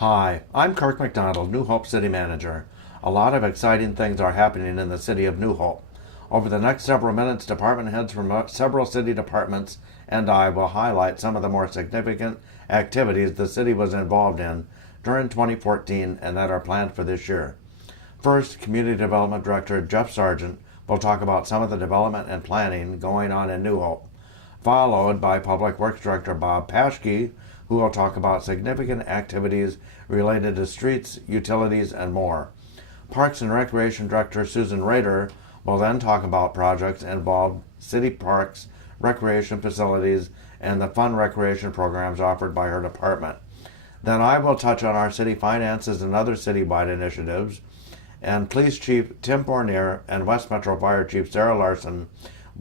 Hi, I'm Kirk McDonald, New Hope City Manager. A lot of exciting things are happening in the city of New Hope. Over the next several minutes, department heads from several city departments and I will highlight some of the more significant activities the city was involved in during 2014 and that are planned for this year. First, Community Development Director Jeff Sargent will talk about some of the development and planning going on in New Hope, followed by Public Works Director Bob Paschke, who will talk about significant activities related to streets, utilities, and more. Parks and Recreation Director Susan Rader will then talk about projects involved city parks, recreation facilities, and the fun recreation programs offered by her department. Then I will touch on our city finances and other citywide initiatives, and Police Chief Tim Fournier and West Metro Fire Chief Sarah Larson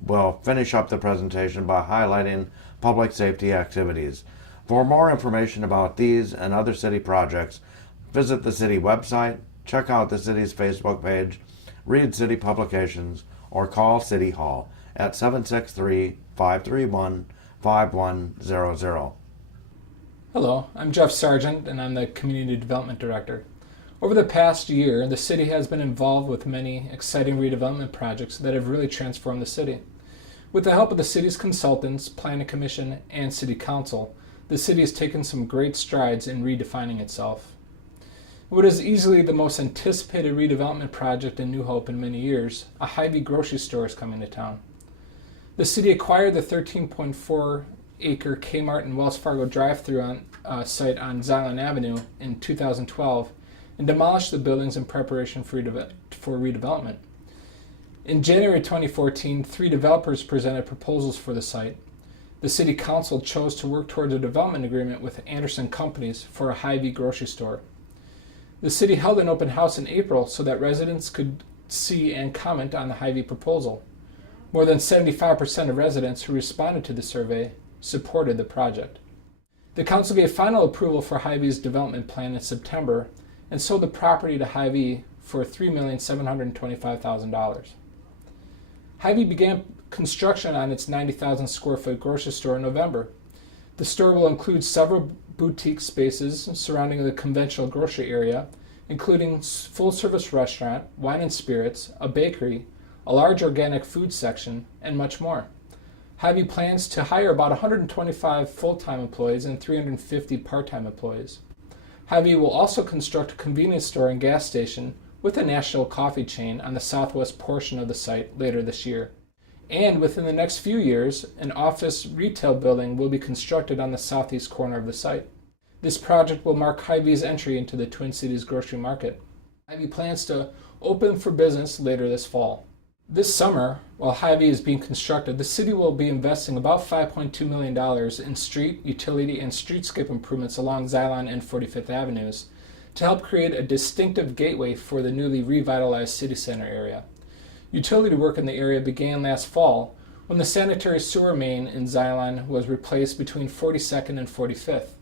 will finish up the presentation by highlighting public safety activities. For more information about these and other city projects, visit the city website, check out the city's Facebook page, read city publications, or call City Hall at 763-531-5100. Hello, I'm Jeff Sargent and I'm the Community Development Director. Over the past year, the city has been involved with many exciting redevelopment projects that have really transformed the city. With the help of the city's consultants, Planning Commission, and City Council, the city has taken some great strides in redefining itself. What is easily the most anticipated redevelopment project in New Hope in many years, a Hy-Vee grocery store is coming to town. The city acquired the 13.4-acre Kmart and Wells Fargo drive-through site on Zion Avenue in 2012 and demolished the buildings in preparation for redevelopment. In January 2014, 3 developers presented proposals for the site. The City Council chose to work towards a development agreement with Anderson Companies for a Hy-Vee grocery store. The city held an open house in April so that residents could see and comment on the Hy-Vee proposal. More than 75% of residents who responded to the survey supported the project. The council gave final approval for Hy-Vee's development plan in September and sold the property to Hy-Vee for $3,725,000. Hy-Vee began construction on its 90,000 square foot grocery store in November. The store will include several boutique spaces surrounding the conventional grocery area, including full-service restaurant, wine and spirits, a bakery, a large organic food section, and much more. Hy-Vee plans to hire about 125 full-time employees and 350 part-time employees. Hy-Vee will also construct a convenience store and gas station with a national coffee chain on the southwest portion of the site later this year. And within the next few years, an office retail building will be constructed on the southeast corner of the site. This project will mark Hy-Vee's entry into the Twin Cities grocery market. Hy-Vee plans to open for business later this fall. This summer, while Hy-Vee is being constructed, the city will be investing about $5.2 million in street, utility, and streetscape improvements along Zion and 45th Avenues to help create a distinctive gateway for the newly revitalized city center area. Utility work in the area began last fall when the sanitary sewer main in Zion was replaced between 42nd and 45th.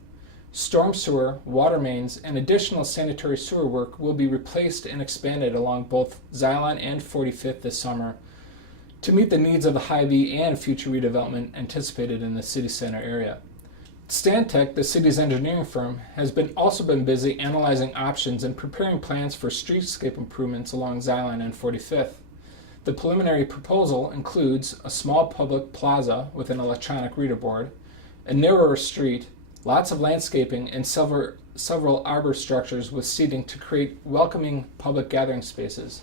Storm sewer, water mains, and additional sanitary sewer work will be replaced and expanded along both Zion and 45th this summer to meet the needs of the Hy-Vee and future redevelopment anticipated in the city center area. Stantec, the city's engineering firm, has also been busy analyzing options and preparing plans for streetscape improvements along Zion and 45th. The preliminary proposal includes a small public plaza with an electronic reader board, a narrower street, lots of landscaping, and several arbor structures with seating to create welcoming public gathering spaces,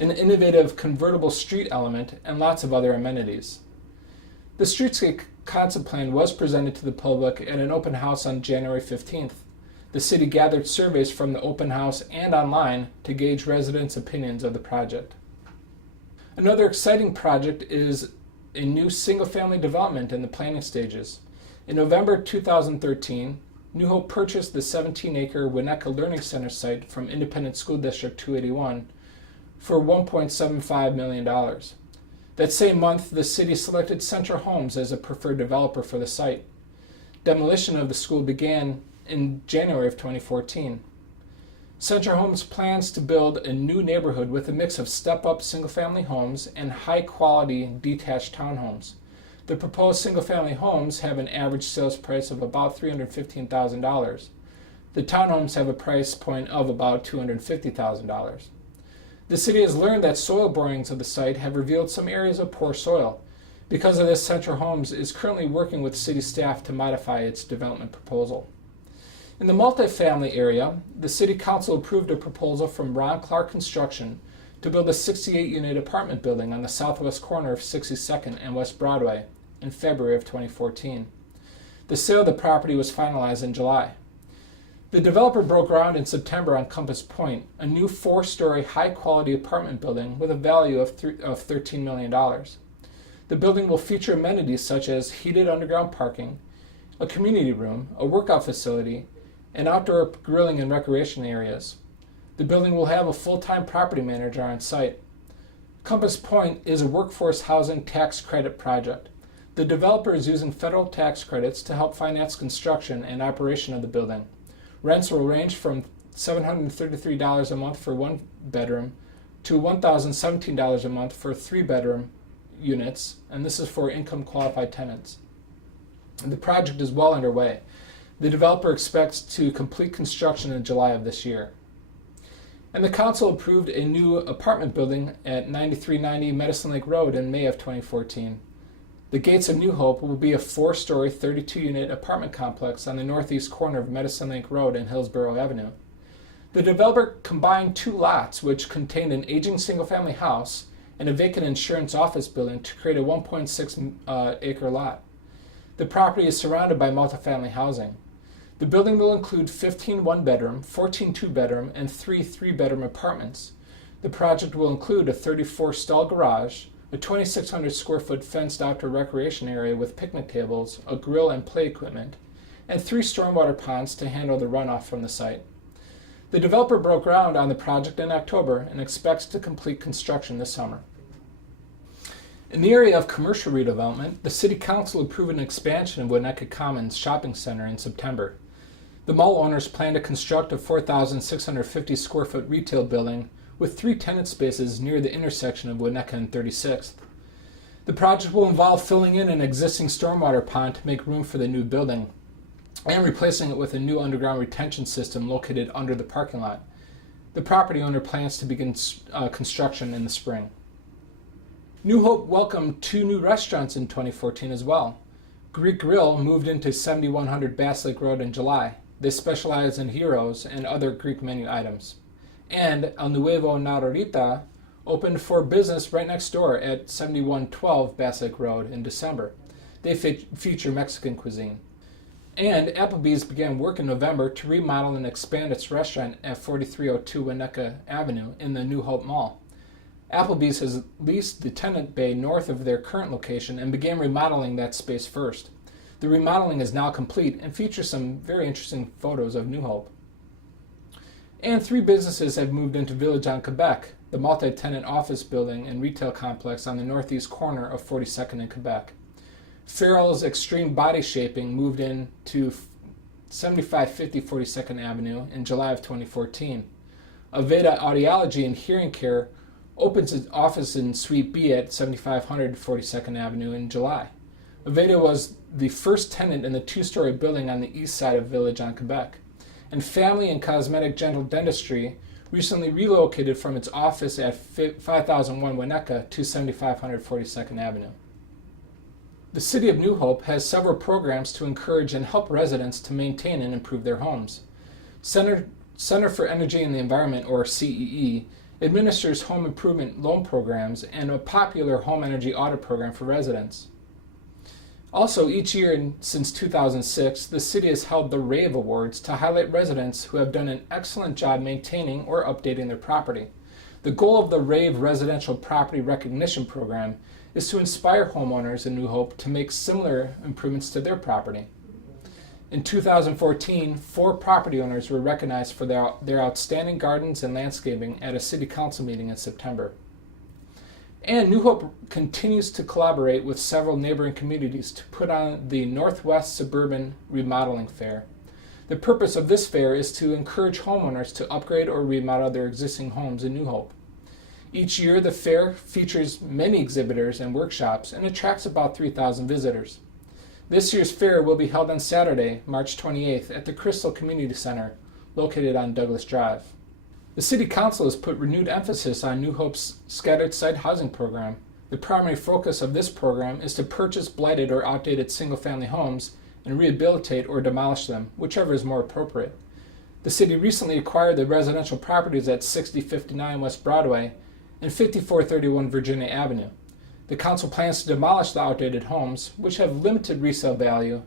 an innovative convertible street element, and lots of other amenities. The streetscape concept plan was presented to the public at an open house on January 15th. The city gathered surveys from the open house and online to gauge residents' opinions of the project. Another exciting project is a new single-family development in the planning stages. In November 2013, New Hope purchased the 17-acre Winnetka Learning Center site from Independent School District 281 for $1.75 million. That same month, the city selected Centra Homes as a preferred developer for the site. Demolition of the school began in January of 2014. Centra Homes plans to build a new neighborhood with a mix of step-up single-family homes and high-quality detached townhomes. The proposed single-family homes have an average sales price of about $315,000. The townhomes have a price point of about $250,000. The city has learned that soil borings of the site have revealed some areas of poor soil. Because of this, Central Homes is currently working with city staff to modify its development proposal. In the multifamily area, the City Council approved a proposal from Ron Clark Construction to build a 68-unit apartment building on the southwest corner of 62nd and West Broadway in February of 2014. The sale of the property was finalized in July. The developer broke ground in September on Compass Point, a new 4-story high-quality apartment building with a value of $13 million. The building will feature amenities such as heated underground parking, a community room, a workout facility, and outdoor grilling and recreation areas. The building will have a full-time property manager on site. Compass Point is a workforce housing tax credit project. The developer is using federal tax credits to help finance construction and operation of the building. Rents will range from $733 a month for 1 bedroom to $1,017 a month for 3-bedroom units, and this is for income-qualified tenants. The project is well underway. The developer expects to complete construction in July of this year. And the council approved a new apartment building at 9390 Medicine Lake Road in May of 2014. The Gates of New Hope will be a 4-story, 32-unit apartment complex on the northeast corner of Medicine Lake Road and Hillsborough Avenue. The developer combined 2 lots which contained an aging single-family house and a vacant insurance office building to create a 1.6 acre lot. The property is surrounded by multifamily housing. The building will include 15 one-bedroom, 14 two-bedroom, and 3 three-bedroom apartments. The project will include a 34-stall garage, a 2,600 square foot fenced outdoor recreation area with picnic tables, a grill and play equipment, and 3 stormwater ponds to handle the runoff from the site. The developer broke ground on the project in October and expects to complete construction this summer. In the area of commercial redevelopment, the City Council approved an expansion of Winnetka Commons Shopping Center in September. The mall owners plan to construct a 4,650 square foot retail building with 3 tenant spaces near the intersection of Winnetka and 36th. The project will involve filling in an existing stormwater pond to make room for the new building and replacing it with a new underground retention system located under the parking lot. The property owner plans to begin construction in the spring. New Hope welcomed 2 new restaurants in 2014 as well. Greek Grill moved into 7100 Bass Lake Road in July. They specialize in gyros and other Greek menu items. And El Nuevo Narorita opened for business right next door at 7112 Bass Lake Road in December. They feature Mexican cuisine. And Applebee's began work in November to remodel and expand its restaurant at 4302 Winnetka Avenue in the New Hope Mall. Applebee's has leased the tenant bay north of their current location and began remodeling that space first. The remodeling is now complete and features some very interesting photos of New Hope. And 3 businesses have moved into Village on Quebec, the multi-tenant office building and retail complex on the northeast corner of 42nd and Quebec. Farrell's Extreme Body Shaping moved in to 7550 42nd Avenue in July of 2014. Aveda Audiology and Hearing Care opens its office in Suite B at 7500 42nd Avenue in July. Aveda was the first tenant in the 2-story building on the east side of Village on Quebec. And Family and Cosmetic Dental Dentistry recently relocated from its office at 5001 Winnetka to 7500 42nd Avenue. The City of New Hope has several programs to encourage and help residents to maintain and improve their homes. Center for Energy and the Environment, or CEE, administers home improvement loan programs and a popular home energy audit program for residents. Also, each year since 2006, the city has held the RAVE Awards to highlight residents who have done an excellent job maintaining or updating their property. The goal of the RAVE Residential Property Recognition Program is to inspire homeowners in New Hope to make similar improvements to their property. In 2014, 4 property owners were recognized for their outstanding gardens and landscaping at a city council meeting in September. And New Hope continues to collaborate with several neighboring communities to put on the Northwest Suburban Remodeling Fair. The purpose of this fair is to encourage homeowners to upgrade or remodel their existing homes in New Hope. Each year, the fair features many exhibitors and workshops and attracts about 3,000 visitors. This year's fair will be held on Saturday, March 28th at the Crystal Community Center, located on Douglas Drive. The City Council has put renewed emphasis on New Hope's scattered site housing program. The primary focus of this program is to purchase blighted or outdated single-family homes and rehabilitate or demolish them, whichever is more appropriate. The city recently acquired the residential properties at 6059 West Broadway and 5431 Virginia Avenue. The council plans to demolish the outdated homes, which have limited resale value,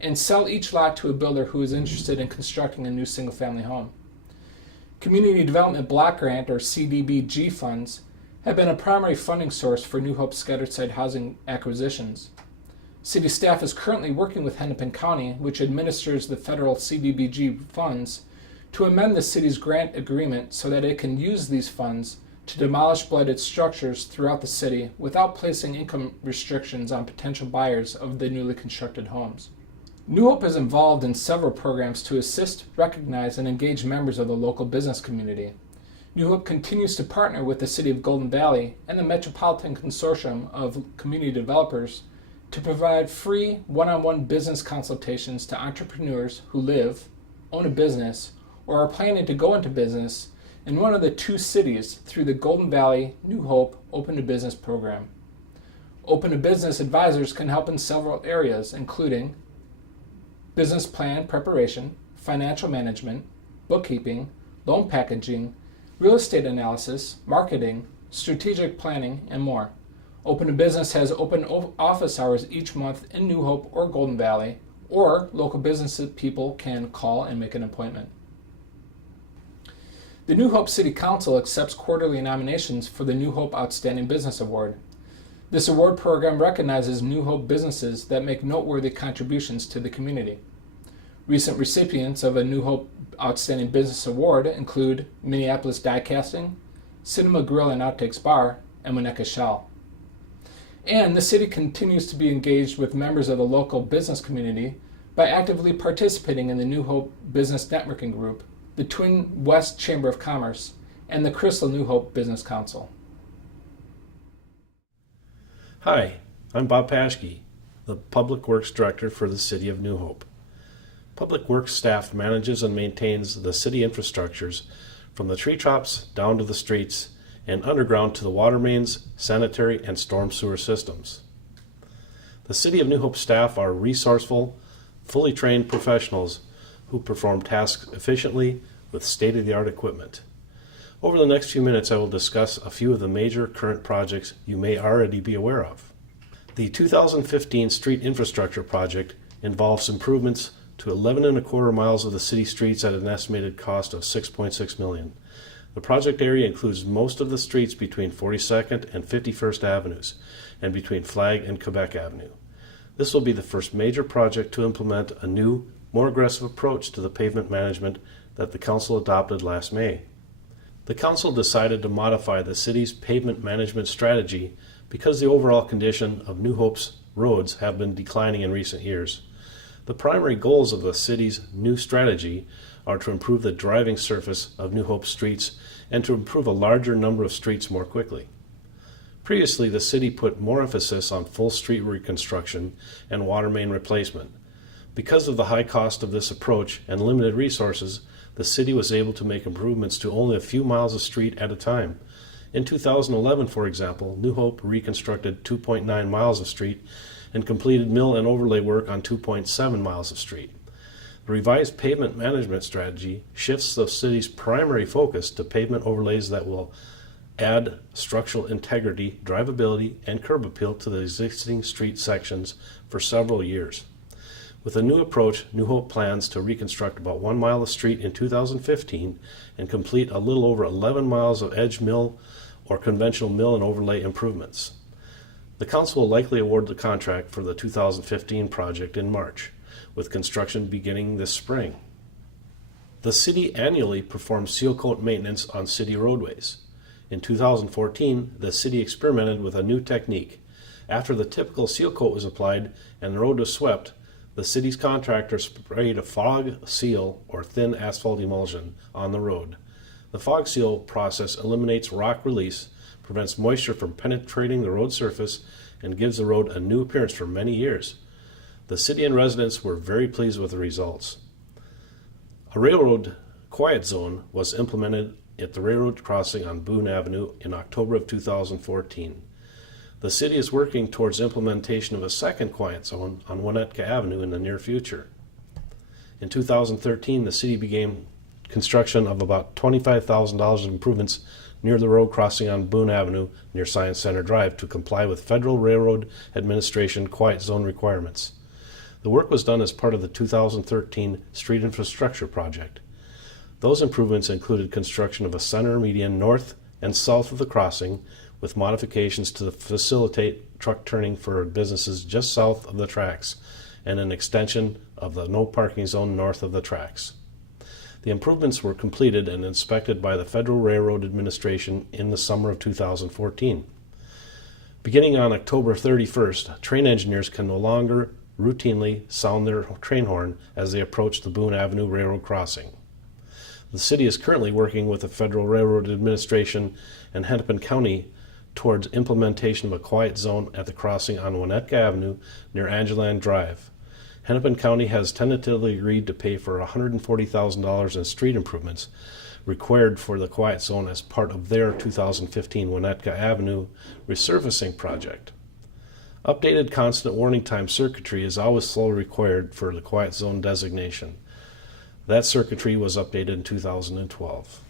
and sell each lot to a builder who is interested in constructing a new single-family home. Community Development Block Grant, or CDBG funds, have been a primary funding source for New Hope scattered site housing acquisitions. City staff is currently working with Hennepin County, which administers the federal CDBG funds, to amend the city's grant agreement so that it can use these funds to demolish blighted structures throughout the city without placing income restrictions on potential buyers of the newly constructed homes. New Hope is involved in several programs to assist, recognize, and engage members of the local business community. New Hope continues to partner with the City of Golden Valley and the Metropolitan Consortium of Community Developers to provide free one-on-one business consultations to entrepreneurs who live, own a business, or are planning to go into business in one of the two cities through the Golden Valley New Hope Open to Business program. Open to Business advisors can help in several areas, including business plan preparation, financial management, bookkeeping, loan packaging, real estate analysis, marketing, strategic planning, and more. Open to Business has open office hours each month in New Hope or Golden Valley, or local business people can call and make an appointment. The New Hope City Council accepts quarterly nominations for the New Hope Outstanding Business Award. This award program recognizes New Hope businesses that make noteworthy contributions to the community. Recent recipients of a New Hope Outstanding Business Award include Minneapolis Die Casting, Cinema Grill and Outtakes Bar, and Winnetka Shell. And the city continues to be engaged with members of the local business community by actively participating in the New Hope Business Networking Group, the Twin West Chamber of Commerce, and the Crystal New Hope Business Council. Hi, I'm Bob Paschke, the Public Works Director for the City of New Hope. Public Works staff manages and maintains the city infrastructures from the tree tops down to the streets and underground to the water mains, sanitary, and storm sewer systems. The City of New Hope staff are resourceful, fully trained professionals who perform tasks efficiently with state-of-the-art equipment. Over the next few minutes, I will discuss a few of the major current projects you may already be aware of. The 2015 Street Infrastructure Project involves improvements to 11.25 miles of the city streets at an estimated cost of $6.6 million. The project area includes most of the streets between 42nd and 51st Avenues and between Flag and Quebec Avenue. This will be the first major project to implement a new, more aggressive approach to the pavement management that the Council adopted last May. The Council decided to modify the city's pavement management strategy because the overall condition of New Hope's roads have been declining in recent years. The primary goals of the city's new strategy are to improve the driving surface of New Hope streets and to improve a larger number of streets more quickly. Previously, the city put more emphasis on full street reconstruction and water main replacement. Because of the high cost of this approach and limited resources, the city was able to make improvements to only a few miles of street at a time. In 2011, for example, New Hope reconstructed 2.9 miles of street and completed mill and overlay work on 2.7 miles of street. The revised pavement management strategy shifts the city's primary focus to pavement overlays that will add structural integrity, drivability, and curb appeal to the existing street sections for several years. With a new approach, New Hope plans to reconstruct about 1 mile of street in 2015 and complete a little over 11 miles of edge mill or conventional mill and overlay improvements. The Council will likely award the contract for the 2015 project in March, with construction beginning this spring. The city annually performs seal coat maintenance on city roadways. In 2014, the city experimented with a new technique. After the typical seal coat was applied and the road was swept, the city's contractor sprayed a fog seal or thin asphalt emulsion on the road. The fog seal process eliminates rock release, prevents moisture from penetrating the road surface, and gives the road a new appearance for many years. The city and residents were very pleased with the results. A railroad quiet zone was implemented at the railroad crossing on Boone Avenue in October of 2014. The city is working towards implementation of a second quiet zone on Winnetka Avenue in the near future. In 2013, the city began construction of about $25,000 of improvements near the road crossing on Boone Avenue near Science Center Drive to comply with Federal Railroad Administration quiet zone requirements. The work was done as part of the 2013 Street Infrastructure Project. Those improvements included construction of a center median north and south of the crossing, with modifications to facilitate truck turning for businesses just south of the tracks, and an extension of the no parking zone north of the tracks. The improvements were completed and inspected by the Federal Railroad Administration in the summer of 2014. Beginning on October 31st, train engineers can no longer routinely sound their train horn as they approach the Boone Avenue Railroad crossing. The city is currently working with the Federal Railroad Administration and Hennepin County towards implementation of a quiet zone at the crossing on Winnetka Avenue near Angeland Drive. Hennepin County has tentatively agreed to pay for $140,000 in street improvements required for the quiet zone as part of their 2015 Winnetka Avenue resurfacing project. Updated constant warning time circuitry is always still required for the quiet zone designation. That circuitry was updated in 2012.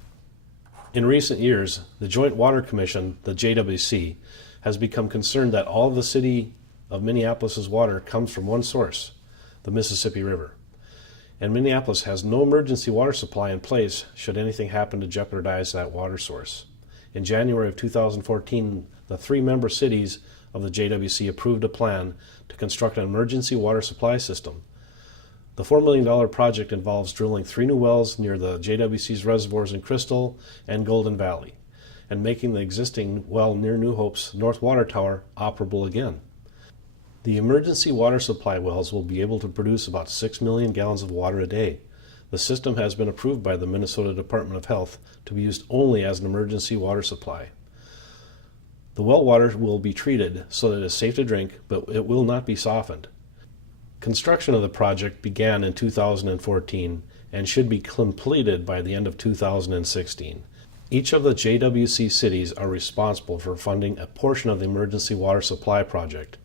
In recent years, the Joint Water Commission, the JWC, has become concerned that all of the city of Minneapolis' water comes from one source, the Mississippi River. And Minneapolis has no emergency water supply in place should anything happen to jeopardize that water source. In January of 2014, the 3 member cities of the JWC approved a plan to construct an emergency water supply system. The $4 million project involves drilling 3 new wells near the JWC's reservoirs in Crystal and Golden Valley, and making the existing well near New Hope's North Water Tower operable again. The emergency water supply wells will be able to produce about 6 million gallons of water a day. The system has been approved by the Minnesota Department of Health to be used only as an emergency water supply. The well water will be treated so that it is safe to drink, but it will not be softened. Construction of the project began in 2014 and should be completed by the end of 2016. Each of the JWC cities are responsible for funding a portion of the emergency water supply project.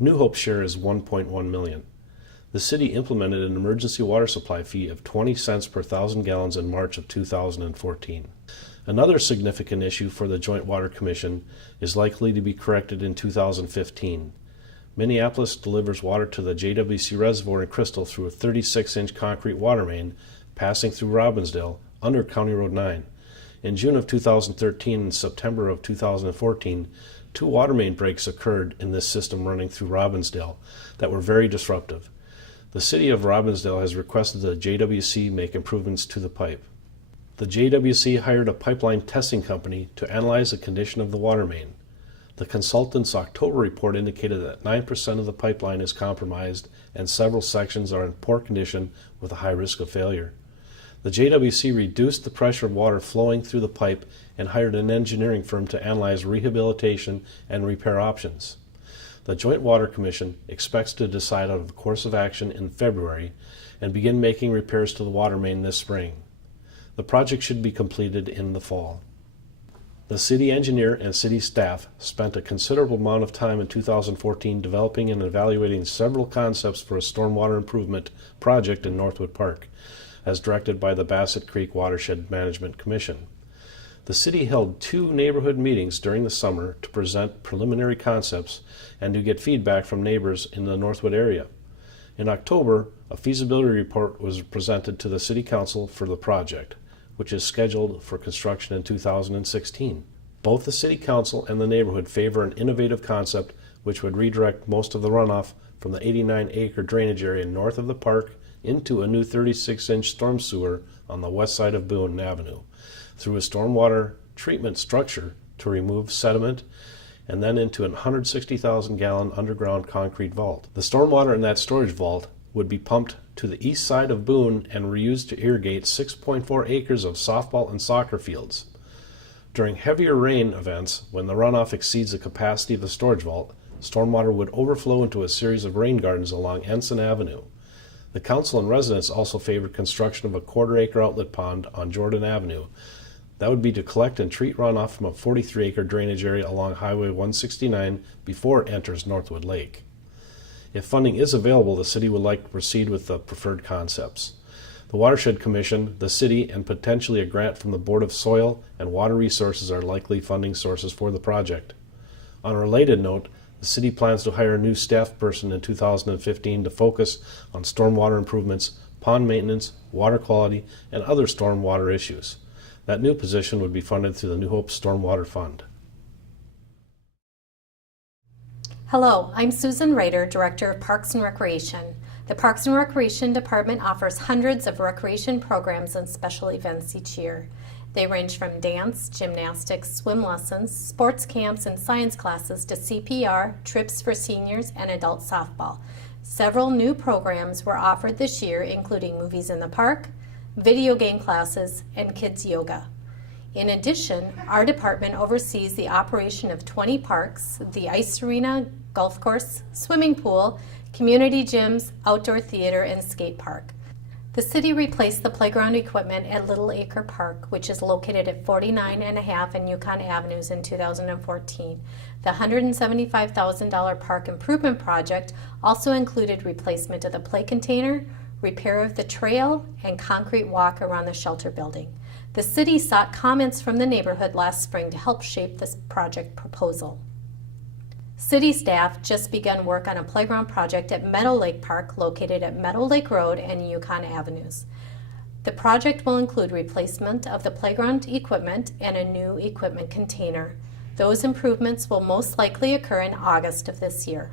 New Hope's share is $1.1 million. The city implemented an emergency water supply fee of 20 cents per 1,000 gallons in March of 2014. Another significant issue for the Joint Water Commission is likely to be corrected in 2015. Minneapolis delivers water to the JWC reservoir in Crystal through a 36-inch concrete water main passing through Robbinsdale under County Road 9. In June of 2013 and September of 2014, 2 water main breaks occurred in this system running through Robbinsdale that were very disruptive. The city of Robbinsdale has requested the JWC make improvements to the pipe. The JWC hired a pipeline testing company to analyze the condition of the water main. The consultant's October report indicated that 9% of the pipeline is compromised and several sections are in poor condition with a high risk of failure. The JWC reduced the pressure of water flowing through the pipe and hired an engineering firm to analyze rehabilitation and repair options. The Joint Water Commission expects to decide on a course of action in February and begin making repairs to the water main this spring. The project should be completed in the fall. The city engineer and city staff spent a considerable amount of time in 2014 developing and evaluating several concepts for a stormwater improvement project in Northwood Park, as directed by the Bassett Creek Watershed Management Commission. The city held 2 neighborhood meetings during the summer to present preliminary concepts and to get feedback from neighbors in the Northwood area. In October, a feasibility report was presented to the City Council for the project, which is scheduled for construction in 2016. Both the City Council and the neighborhood favor an innovative concept which would redirect most of the runoff from the 89-acre drainage area north of the park into a new 36-inch storm sewer on the west side of Boone Avenue through a stormwater treatment structure to remove sediment, and then into a 160,000-gallon underground concrete vault. The stormwater in that storage vault would be pumped to the east side of Boone and reused to irrigate 6.4 acres of softball and soccer fields. During heavier rain events, when the runoff exceeds the capacity of the storage vault, stormwater would overflow into a series of rain gardens along Ensign Avenue. The council and residents also favored construction of a quarter-acre outlet pond on Jordan Avenue. That would be to collect and treat runoff from a 43-acre drainage area along Highway 169 before it enters Northwood Lake. If funding is available, the city would like to proceed with the preferred concepts. The Watershed Commission, the city, and potentially a grant from the Board of Soil and Water Resources are likely funding sources for the project. On a related note, the city plans to hire a new staff person in 2015 to focus on stormwater improvements, pond maintenance, water quality, and other stormwater issues. That new position would be funded through the New Hope Stormwater Fund. Hello, I'm Susan Reiter, Director of Parks and Recreation. The Parks and Recreation Department offers hundreds of recreation programs and special events each year. They range from dance, gymnastics, swim lessons, sports camps, and science classes to CPR, trips for seniors, and adult softball. Several new programs were offered this year, including Movies in the Park, video game classes, and kids yoga. In addition, our department oversees the operation of 20 parks, the ice arena, golf course, swimming pool, community gyms, outdoor theater, and skate park. The city replaced the playground equipment at Little Acre Park, which is located at 49.5 and Yukon Avenues in 2014. The $175,000 park improvement project also included replacement of the play container, repair of the trail, and concrete walk around the shelter building. The city sought comments from the neighborhood last spring to help shape this project proposal. City staff just began work on a playground project at Meadow Lake Park located at Meadow Lake Road and Yukon Avenues. The project will include replacement of the playground equipment and a new equipment container. Those improvements will most likely occur in August of this year.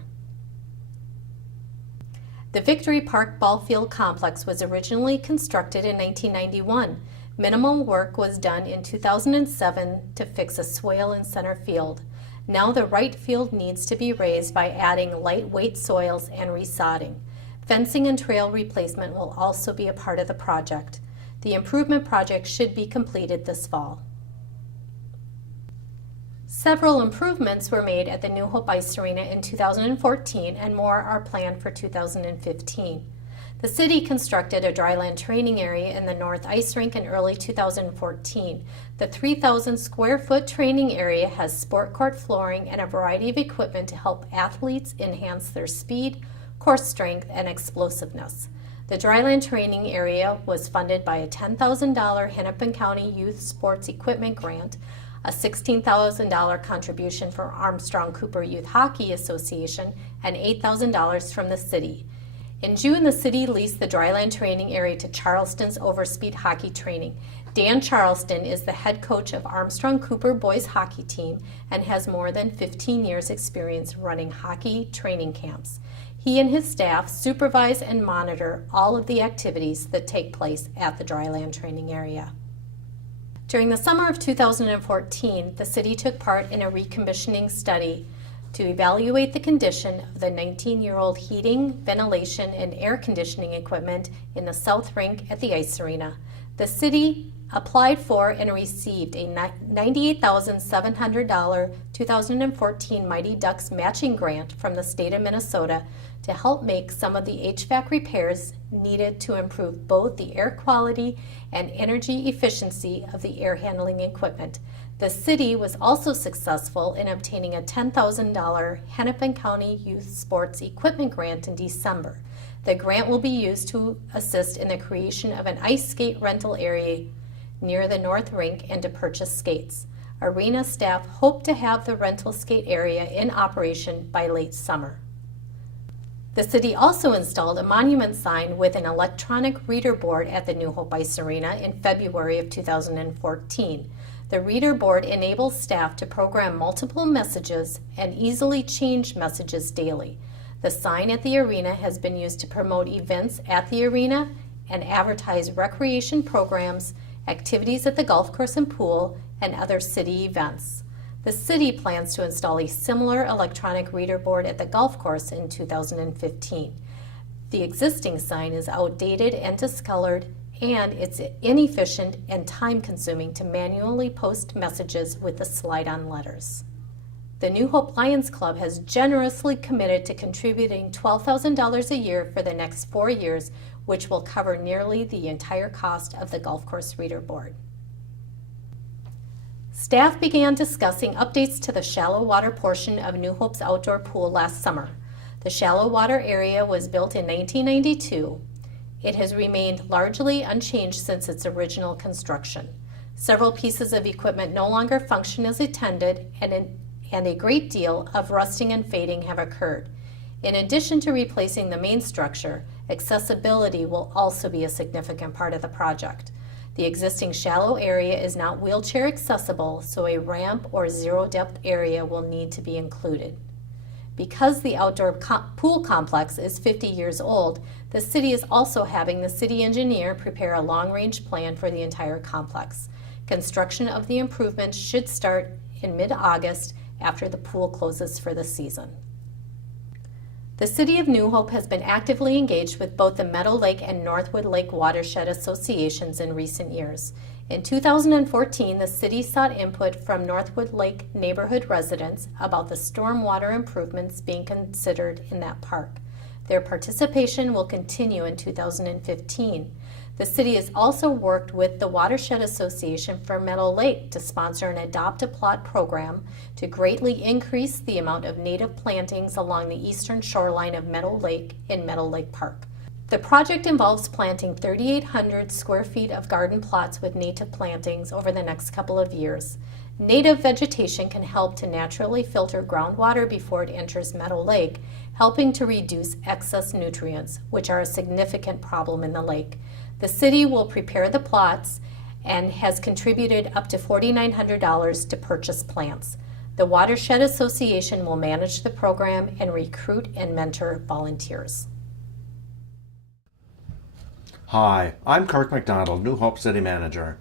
The Victory Park Ball Field Complex was originally constructed in 1991. Minimal work was done in 2007 to fix a swale in center field. Now the right field needs to be raised by adding lightweight soils and resodding. Fencing and trail replacement will also be a part of the project. The improvement project should be completed this fall. Several improvements were made at the New Hope Ice Arena in 2014 and more are planned for 2015. The city constructed a dryland training area in the North Ice Rink in early 2014. The 3,000 square foot training area has sport court flooring and a variety of equipment to help athletes enhance their speed, course strength, and explosiveness. The dryland training area was funded by a $10,000 Hennepin County Youth Sports Equipment Grant, a $16,000 contribution from Armstrong Cooper Youth Hockey Association, and $8,000 from the city. In June, the city leased the dryland training area to Charleston's Overspeed Hockey Training. Dan Charleston is the head coach of Armstrong Cooper boys hockey team and has more than 15 years experience running hockey training camps. He and his staff supervise and monitor all of the activities that take place at the dryland training area. During the summer of 2014, the city took part in a recommissioning study to evaluate the condition of the 19-year-old heating, ventilation, and air conditioning equipment in the South Rink at the Ice Arena. The city applied for and received a $98,700 2014 Mighty Ducks matching grant from the state of Minnesota to help make some of the HVAC repairs needed to improve both the air quality and energy efficiency of the air handling equipment. The city was also successful in obtaining a $10,000 Hennepin County Youth Sports Equipment Grant in December. The grant will be used to assist in the creation of an ice skate rental area near the North Rink and to purchase skates. Arena staff hope to have the rental skate area in operation by late summer. The city also installed a monument sign with an electronic reader board at the New Hope Ice Arena in February of 2014. The reader board enables staff to program multiple messages and easily change messages daily. The sign at the arena has been used to promote events at the arena and advertise recreation programs, activities at the golf course and pool, and other city events. The city plans to install a similar electronic reader board at the golf course in 2015. The existing sign is outdated and discolored, and it's inefficient and time-consuming to manually post messages with the slide-on letters. The New Hope Lions Club has generously committed to contributing $12,000 a year for the next 4 years, which will cover nearly the entire cost of the golf course reader board. Staff began discussing updates to the shallow water portion of New Hope's outdoor pool last summer. The shallow water area was built in 1992. It has remained largely unchanged since its original construction. Several pieces of equipment no longer function as intended, and a great deal of rusting and fading have occurred. In addition to replacing the main structure, accessibility will also be a significant part of the project. The existing shallow area is not wheelchair accessible, so a ramp or zero depth area will need to be included. Because the outdoor pool complex is 50 years old, the city is also having the city engineer prepare a long-range plan for the entire complex. Construction of the improvements should start in mid-August after the pool closes for the season. The City of New Hope has been actively engaged with both the Meadow Lake and Northwood Lake watershed associations in recent years. In 2014, the city sought input from Northwood Lake neighborhood residents about the stormwater improvements being considered in that park. Their participation will continue in 2015. The city has also worked with the Watershed Association for Meadow Lake to sponsor an Adopt a Plot program to greatly increase the amount of native plantings along the eastern shoreline of Meadow Lake in Meadow Lake Park. The project involves planting 3,800 square feet of garden plots with native plantings over the next couple of years. Native vegetation can help to naturally filter groundwater before it enters Meadow Lake, helping to reduce excess nutrients, which are a significant problem in the lake. The city will prepare the plots and has contributed up to $4,900 to purchase plants. The Watershed Association will manage the program and recruit and mentor volunteers. Hi, I'm Kirk McDonald, New Hope City Manager.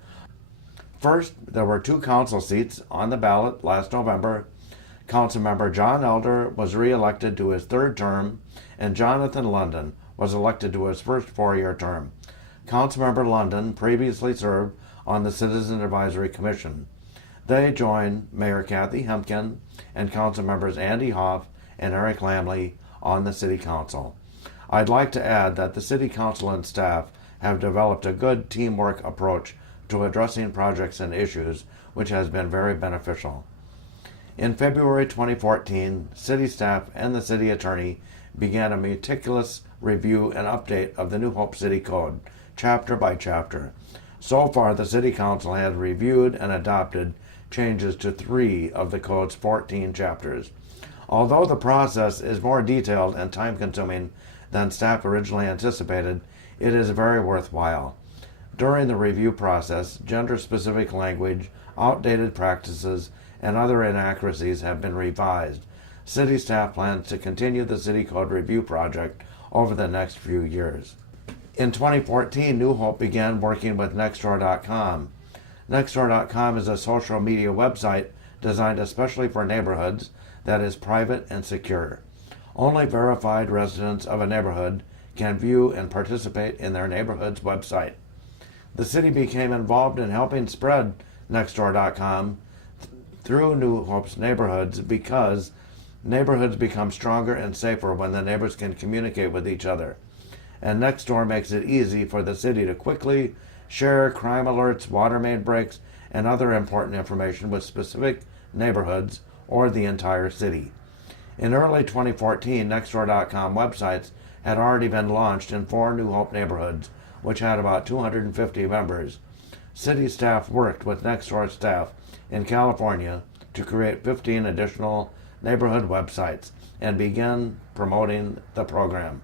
First, there were 2 council seats on the ballot last November. Councilmember John Elder was re-elected to his 3rd term, and Jonathan London was elected to his first 4-year term. Councilmember London previously served on the Citizen Advisory Commission. They joined Mayor Kathy Hempkin and Councilmembers Andy Hoff and Eric Lamley on the City Council. I'd like to add that the City Council and staff have developed a good teamwork approach to addressing projects and issues, which has been very beneficial. In February 2014, City staff and the City Attorney began a meticulous review and update of the New Hope City Code, chapter by chapter. So far, the City Council has reviewed and adopted changes to 3 of the Code's 14 chapters. Although the process is more detailed and time-consuming than staff originally anticipated, it is very worthwhile. During the review process, gender-specific language, outdated practices, and other inaccuracies have been revised. City staff plans to continue the City Code review project over the next few years. In 2014, New Hope began working with Nextdoor.com. Nextdoor.com is a social media website designed especially for neighborhoods that is private and secure. Only verified residents of a neighborhood can view and participate in their neighborhood's website. The city became involved in helping spread Nextdoor.com through New Hope's neighborhoods because neighborhoods become stronger and safer when the neighbors can communicate with each other. And Nextdoor makes it easy for the city to quickly share crime alerts, water main breaks, and other important information with specific neighborhoods or the entire city. In early 2014, Nextdoor.com websites had already been launched in 4 New Hope neighborhoods, which had about 250 members. City staff worked with Nextdoor staff in California to create 15 additional neighborhood websites and begin promoting the program.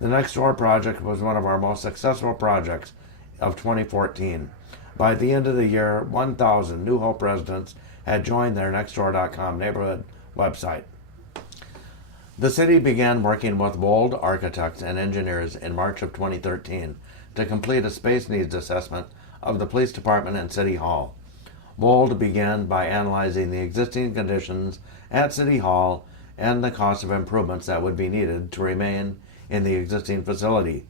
The Nextdoor project was one of our most successful projects of 2014. By the end of the year, 1,000 New Hope residents had joined their Nextdoor.com neighborhood website. The city began working with Wold architects and engineers in March of 2013 to complete a space needs assessment of the police department and City Hall. Wold began by analyzing the existing conditions at City Hall and the cost of improvements that would be needed to remain in the existing facility.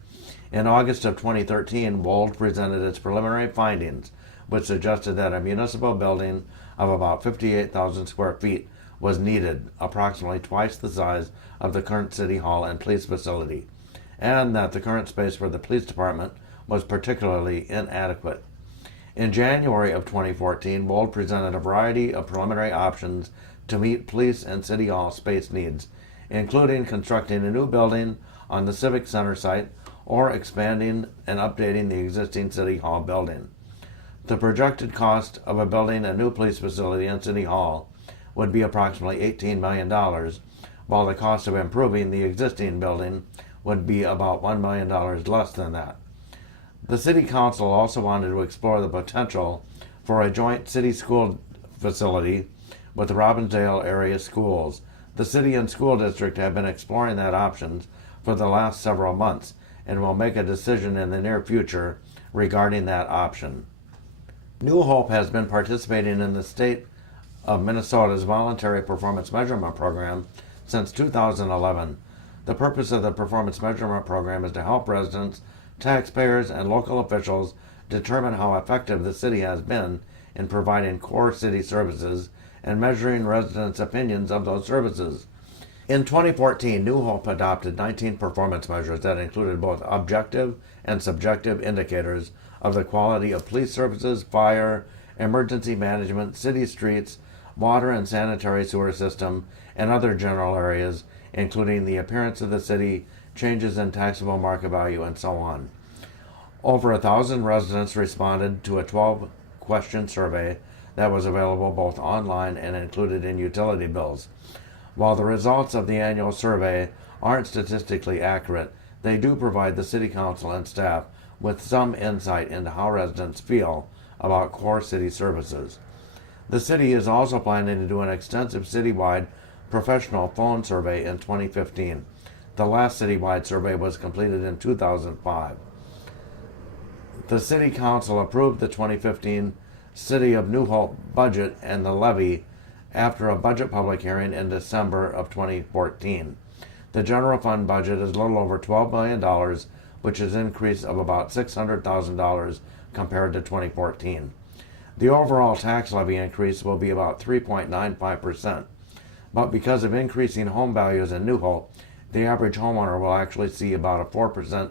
In August of 2013, Wold presented its preliminary findings, which suggested that a municipal building of about 58,000 square feet was needed, approximately twice the size of the current City Hall and police facility. and that the current space for the police department was particularly inadequate. In January of 2014, Bold presented a variety of preliminary options to meet police and city hall space needs, including constructing a new building on the Civic Center site or expanding and updating the existing city hall building. The projected cost of building a new police facility in City Hall would be approximately $18 million, while the cost of improving the existing building would be about $1 million less than that. The City Council also wanted to explore the potential for a joint city school facility with the Robbinsdale area schools. The city and school district have been exploring that option for the last several months and will make a decision in the near future regarding that option. New Hope has been participating in the state of Minnesota's voluntary performance measurement program since 2011. The purpose of the performance measurement program is to help residents, taxpayers, and local officials determine how effective the city has been in providing core city services and measuring residents' opinions of those services. In 2014, New Hope adopted 19 performance measures that included both objective and subjective indicators of the quality of police services, fire, emergency management, city streets, water and sanitary sewer system, and other general areas, including the appearance of the city, changes in taxable market value, and so on. Over 1,000 residents responded to a 12-question survey that was available both online and included in utility bills. While the results of the annual survey aren't statistically accurate, they do provide the City Council and staff with some insight into how residents feel about core city services. The city is also planning to do an extensive citywide professional phone survey in 2015. The last citywide survey was completed in 2005. The City Council approved the 2015 City of New Hope budget and the levy after a budget public hearing in December of 2014. The general fund budget is a little over $12 million, which is an increase of about $600,000 compared to 2014. The overall tax levy increase will be about 3.95%, but because of increasing home values in New Hope, the average homeowner will actually see about a 4%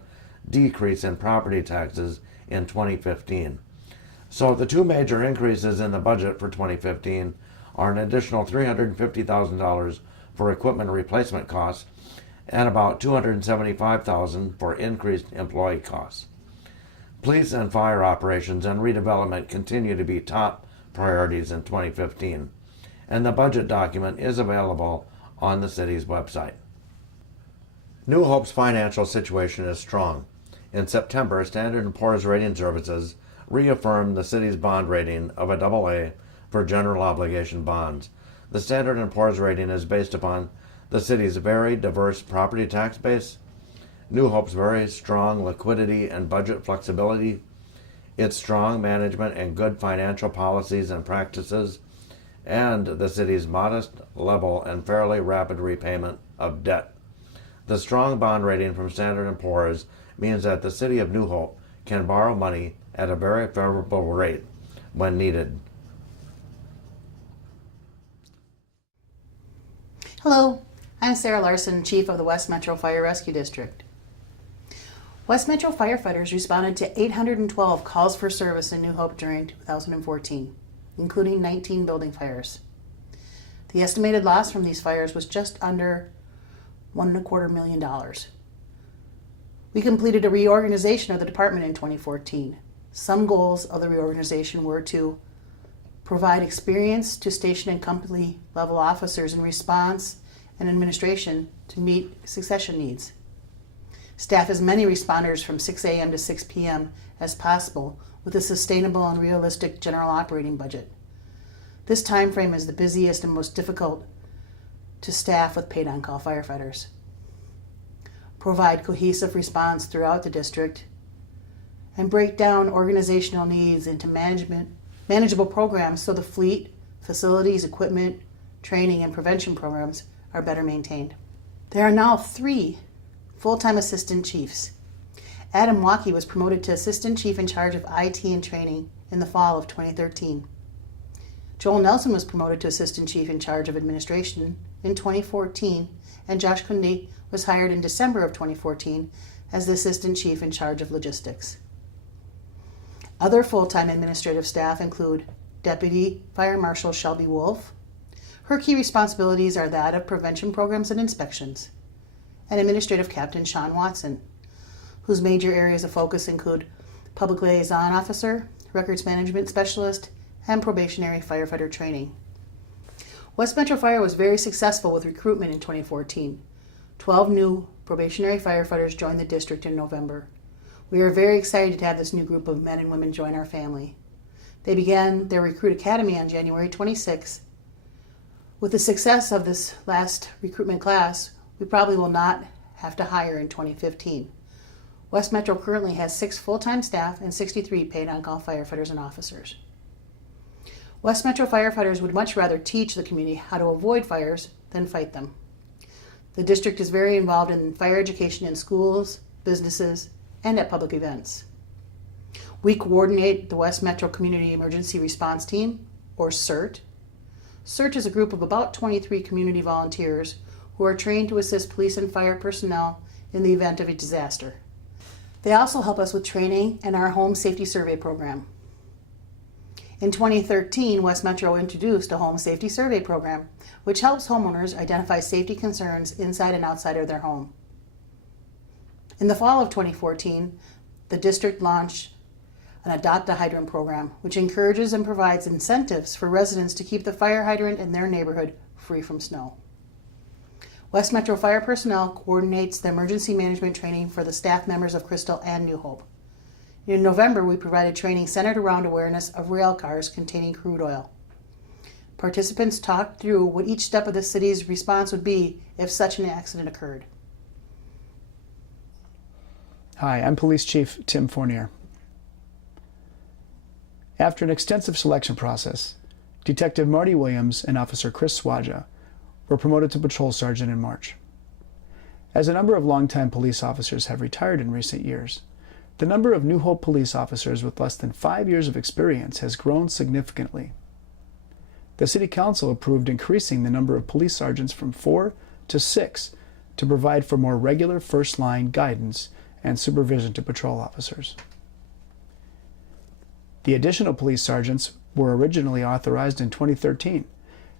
decrease in property taxes in 2015. So the two major increases in the budget for 2015 are an additional $350,000 for equipment replacement costs and about $275,000 for increased employee costs. Police and fire operations and redevelopment continue to be top priorities in 2015, and the budget document is available on the city's website. New Hope's financial situation is strong. In September, Standard & Poor's Rating Services reaffirmed the city's bond rating of a AA for general obligation bonds. The Standard & Poor's rating is based upon the city's very diverse property tax base, New Hope's very strong liquidity and budget flexibility, its strong management and good financial policies and practices, and the city's modest level and fairly rapid repayment of debt. The strong bond rating from Standard & Poor's means that the city of New Hope can borrow money at a very favorable rate when needed. Hello, I'm Sarah Larson, Chief of the West Metro Fire Rescue District. West Metro firefighters responded to 812 calls for service in New Hope during 2014, including 19 building fires. The estimated loss from these fires was just under $1.25 million. We completed a reorganization of the department in 2014. Some goals of the reorganization were to provide experience to station and company level officers in response and administration to meet succession needs. Staff as many responders from 6 a.m. to 6 p.m. as possible with a sustainable and realistic general operating budget. This time frame is the busiest and most difficult to staff with paid on-call firefighters. Provide cohesive response throughout the district, and break down organizational needs into manageable programs so the fleet, facilities, equipment, training, and prevention programs are better maintained. There are now 3 full-time assistant chiefs. Adam Waukee was promoted to assistant chief in charge of IT and training in the fall of 2013. Joel Nelson was promoted to assistant chief in charge of administration in 2014, and Josh Kunde was hired in December of 2014 as the assistant chief in charge of logistics. Other full-time administrative staff include Deputy Fire Marshal Shelby Wolf. Her key responsibilities are that of prevention programs and inspections, and Administrative Captain Sean Watson, whose major areas of focus include Public Liaison Officer, Records Management Specialist, and Probationary Firefighter Training. West Metro Fire was very successful with recruitment in 2014. 12 new probationary firefighters joined the district in November. We are very excited to have this new group of men and women join our family. They began their recruit academy on January 26. With the success of this last recruitment class, we probably will not have to hire in 2015. West Metro currently has 6 full-time staff and 63 paid on-call firefighters and officers. West Metro firefighters would much rather teach the community how to avoid fires than fight them. The district is very involved in fire education in schools, businesses, and at public events. We coordinate the West Metro Community Emergency Response Team, or CERT. CERT is a group of about 23 community volunteers who are trained to assist police and fire personnel in the event of a disaster. They also help us with training and our home safety survey program. In 2013, West Metro introduced a home safety survey program, which helps homeowners identify safety concerns inside and outside of their home. In the fall of 2014, the district launched an Adopt a Hydrant program, which encourages and provides incentives for residents to keep the fire hydrant in their neighborhood free from snow. West Metro Fire personnel coordinates the emergency management training for the staff members of Crystal and New Hope. In November, we provided training centered around awareness of rail cars containing crude oil. Participants talked through what each step of the city's response would be if such an accident occurred. Hi, I'm Police Chief Tim Fournier. After an extensive selection process, Detective Marty Williams and Officer Chris Swaja were promoted to Patrol Sergeant in March. As a number of longtime police officers have retired in recent years, the number of New Hope police officers with less than 5 years of experience has grown significantly. The City Council approved increasing the number of police sergeants from 4 to 6 to provide for more regular first-line guidance and supervision to patrol officers. The additional police sergeants were originally authorized in 2013,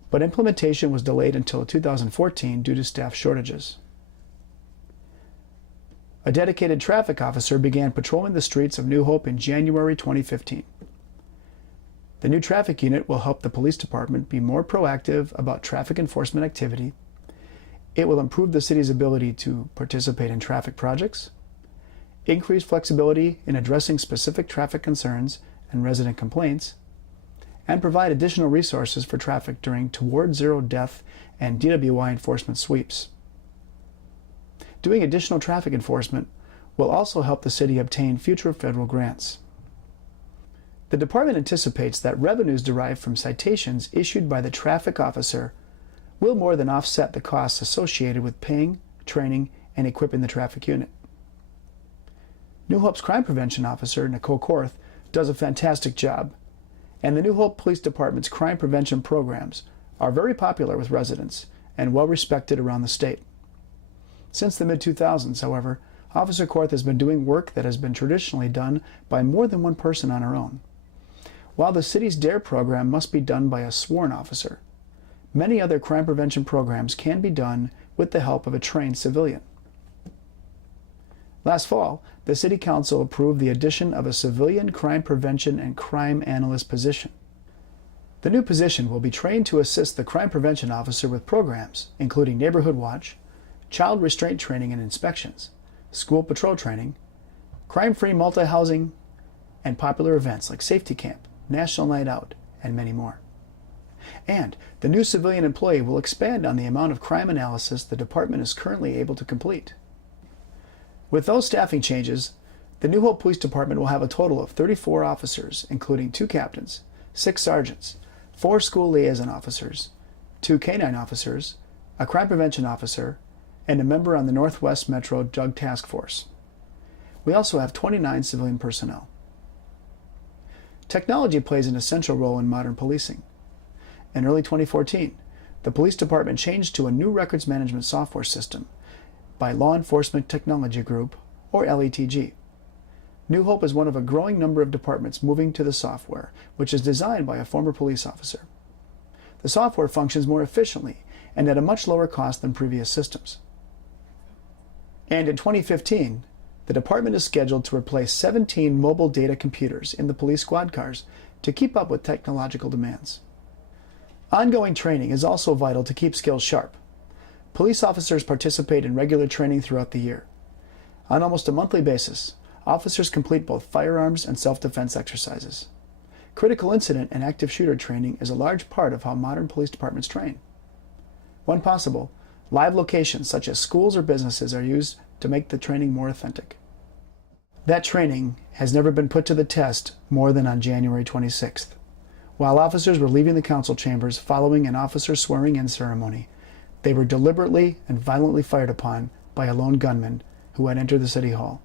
but implementation was delayed until 2014 due to staff shortages. A dedicated traffic officer began patrolling the streets of New Hope in January 2015. The new traffic unit will help the police department be more proactive about traffic enforcement activity. It will improve the city's ability to participate in traffic projects, increase flexibility in addressing specific traffic concerns and resident complaints, and provide additional resources for traffic during Toward Zero Death and DWI enforcement sweeps. Doing additional traffic enforcement will also help the city obtain future federal grants. The department anticipates that revenues derived from citations issued by the traffic officer will more than offset the costs associated with paying, training, and equipping the traffic unit. New Hope's crime prevention officer, Nicole Korth, does a fantastic job, and the New Hope Police Department's crime prevention programs are very popular with residents and well respected around the state. Since the mid-2000s, however, Officer Korth has been doing work that has been traditionally done by more than one person on her own. While the city's DARE program must be done by a sworn officer, many other crime prevention programs can be done with the help of a trained civilian. Last fall, the City Council approved the addition of a civilian crime prevention and crime analyst position. The new position will be trained to assist the crime prevention officer with programs including neighborhood watch, child restraint training and inspections, school patrol training, crime-free multi-housing, and popular events like Safety Camp, National Night Out, and many more. And the new civilian employee will expand on the amount of crime analysis the department is currently able to complete. With those staffing changes, the New Hope Police Department will have a total of 34 officers, including 2 captains, 6 sergeants, 4 school liaison officers, 2 canine officers, a crime prevention officer, and a member on the Northwest Metro Drug Task Force. We also have 29 civilian personnel. Technology plays an essential role in modern policing. In early 2014, the police department changed to a new records management software system by Law Enforcement Technology Group, or LETG. New Hope is one of a growing number of departments moving to the software, which is designed by a former police officer. The software functions more efficiently and at a much lower cost than previous systems. And in 2015, the department is scheduled to replace 17 mobile data computers in the police squad cars to keep up with technological demands. Ongoing training is also vital to keep skills sharp. Police officers participate in regular training throughout the year. On almost a monthly basis, officers complete both firearms and self-defense exercises. Critical incident and active shooter training is a large part of how modern police departments train. When possible, live locations such as schools or businesses are used to make the training more authentic. That training has never been put to the test more than on January 26th. While officers were leaving the council chambers following an officer swearing-in ceremony, they were deliberately and violently fired upon by a lone gunman who had entered the city hall.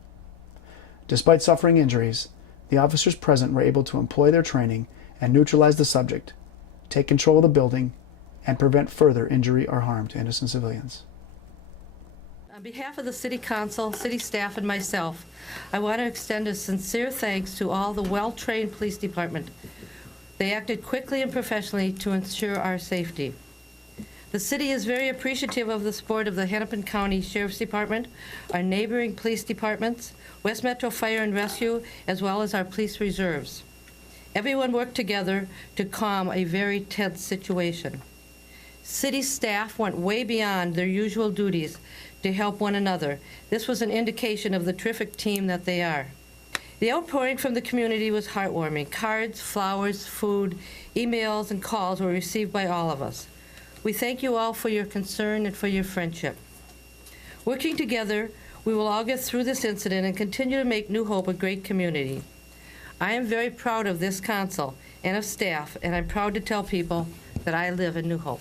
Despite suffering injuries, the officers present were able to employ their training and neutralize the subject, take control of the building, and prevent further injury or harm to innocent civilians. On behalf of the City Council, City staff, and myself, I want to extend a sincere thanks to all the well-trained police department. They acted quickly and professionally to ensure our safety. The city is very appreciative of the support of the Hennepin County Sheriff's Department, our neighboring police departments, West Metro Fire and Rescue, as well as our police reserves. Everyone worked together to calm a very tense situation. City staff went way beyond their usual duties to help one another. This was an indication of the terrific team that they are. The outpouring from the community was heartwarming. Cards, flowers, food, emails, and calls were received by all of us. We thank you all for your concern and for your friendship. Working together, we will all get through this incident and continue to make New Hope a great community. I am very proud of this council and of staff, and I'm proud to tell people that I live in New Hope.